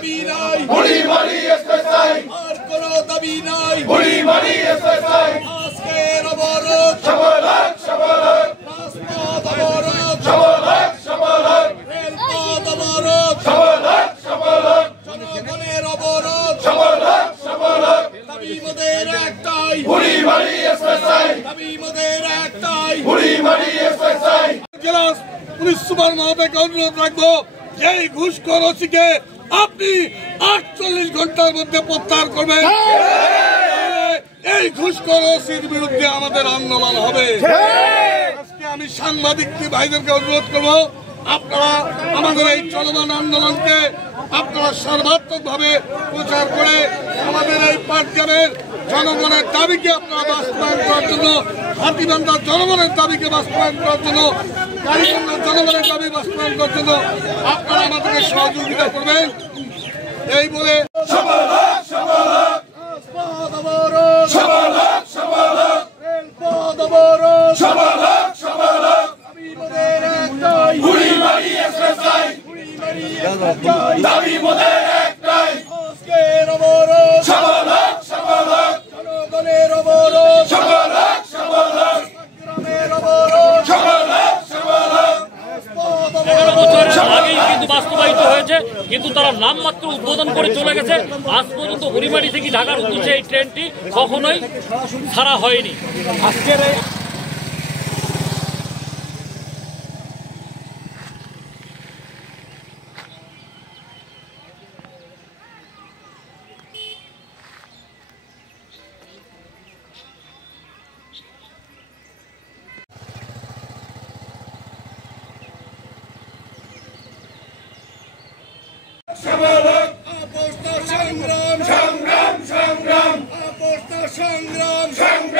দাবি নাই, বুড়িমারি এসএসআই, আর কোনো দাবি নাই, বুড়িমারি এসএসআই, আজকের অবরোধ সফল হোক, সফল হোক, রাজপথ অবরোধ, সফল হোক, সফল হোক, রেলপথ অবরোধ, সফল হোক, সফল হোক, জনগণের অবরোধ, সফল হোক, সফল হোক, দাবি মোদের একটাই, বুড়িমারি এসএসআই, দাবি মোদের একটাই। বুড়িমারি এসএসআই। জেলা পুলিশ সুপার মহোদয়কে অনুরোধ রাখবো, এই ঘুষখোর ওসিকে আপনি 48 ঘন্টার মধ্যে প্রত্যাহার করবেন। এই ঘুষখোর ওসির বিরুদ্ধে আমাদের আন্দোলন হবে। আজকে আমি সাংবাদিক ভাইদেরকে অনুরোধ করবো, আপনারা আমাদের এই চলমান আন্দোলনকে আপনারা সর্বাত্মক ভাবে প্রচার করে আমাদের এই পাটগ্রামের জনগণের দাবিকে আপনারা বাস্তবায়ন করার জন্য, হাতীবান্ধার জনগণের দাবিকে বাস্তবায়ন করার জন্য, কালীগঞ্জের জনগণের দাবি বাস্তবায়ন করার জন্য আপনারা আমাদেরকে সহযোগিতা করবেন। এই বলে সফল হোক, সফল হোক, রাজপথ অবরোধ, সফল হোক, সফল হোক, রেলপথ অবরোধ, সফল হোক, সফল হোক, দাবি মোদের একটাই, বুড়িমারি এসএসআই, বুড়িমারি একটাই, দাবি মোদের একটাই, আজকের অবরোধ, সফল হোক, সফল হোক, জনগণের অবরোধ, সফল হোক, সফল হোক, গ্রামের অবরোধ, সফল হোক, সফল হোক, রাজপথ 11 বছরের আগেই কিন্তু বাস্তবায়িত হয়েছে, কিন্তু তারা নামমাত্র উদ্বোধন করে চলে গেছে। আজ পর্যন্ত বুড়িমারি থেকে ঢাকার উদ্দেশ্যে এই ট্রেনটি কখনোই ছাড়া হয়নি। আজকের এই সফল হোক, আপোষ না সংগ্রাম, সংগ্রাম, সংগ্রাম, আপোষ না সংগ্রাম, সংগ্রাম।